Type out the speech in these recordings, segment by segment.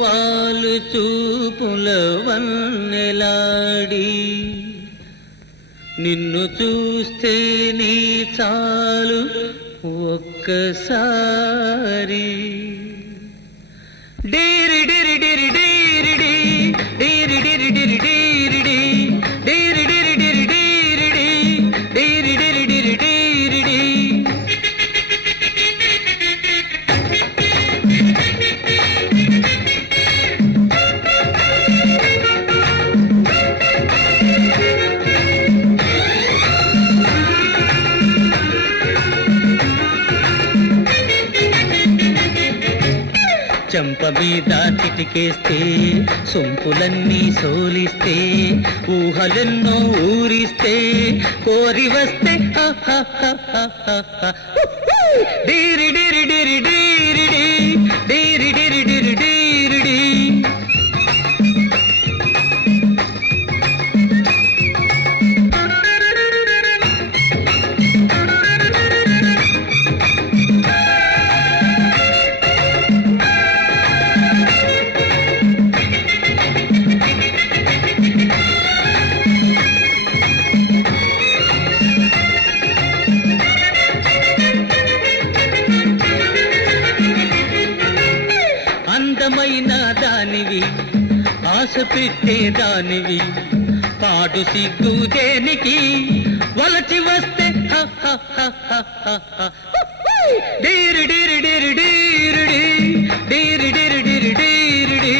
వాలు చూపుల వన్నెలాడి నిన్ను చూస్తే నీ చాలు ఒక్కసారి డీరి డిరి డిరి డీరి డి డీరి డిరి డిరి డీరి డి డీరి డిరి డిరి డీరి డి డీరి డిరి డిరి డీరి డి చెంప మీద చిటికేస్తే సొంపులన్నీ సోలిస్తే ఊహలెన్నో ఊరిస్తే కోరి వస్తే డీరి డిరి డిరి డీరి డి డీరి డిరి డిరి డీరి డి అందమైన దానివి ఆశ పెట్టే దానివి పాడు సిగ్గు దేనికి వలచి వస్తే డీరి డిరి డిరి డీరి డి డీరి డిరి డిరి డీరి డి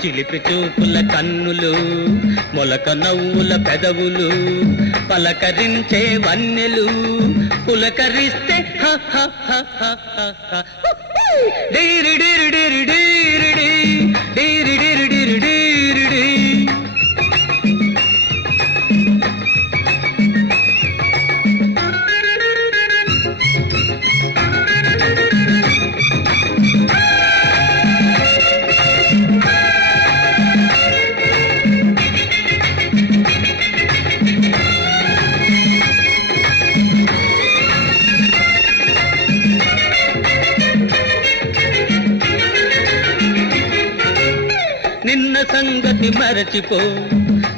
చిలిపి చూపుల కన్నులు మొలక నవ్వుల పెదవులు పలకరించే వన్నెలు పులకరిస్తే డీరి డిరి డిరి డీరి డి డీరి డిరి డిరి డీరి డి నిన్న సంగతి మరచిపో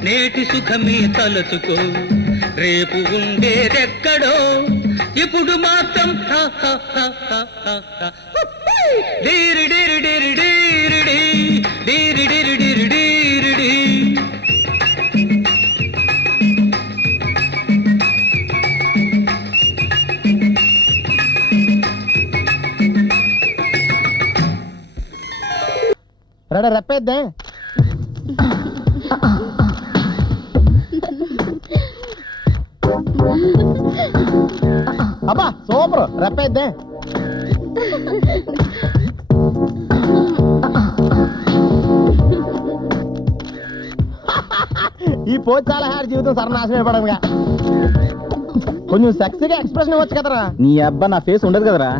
నేటి సుఖమే తలచుకో రేపు ఉండేదెక్కడో ఇప్పుడు మాత్రం డీరి డిరి డిరి డీరి డి డీరి డిరి డిరి డీరి డి రెప్పేద్దే అబ్బా సూపర్ రెప్పేద్దే ఈ పోతే చాలా హ్యాడ్ జీవితం సర్వనాశనం అయిపోవడంగా కొంచెం సెక్సీగా ఎక్స్ప్రెషన్ ఇవ్వచ్చు కదరా. నీ అబ్బా నా ఫేస్ ఉండదు కదరా.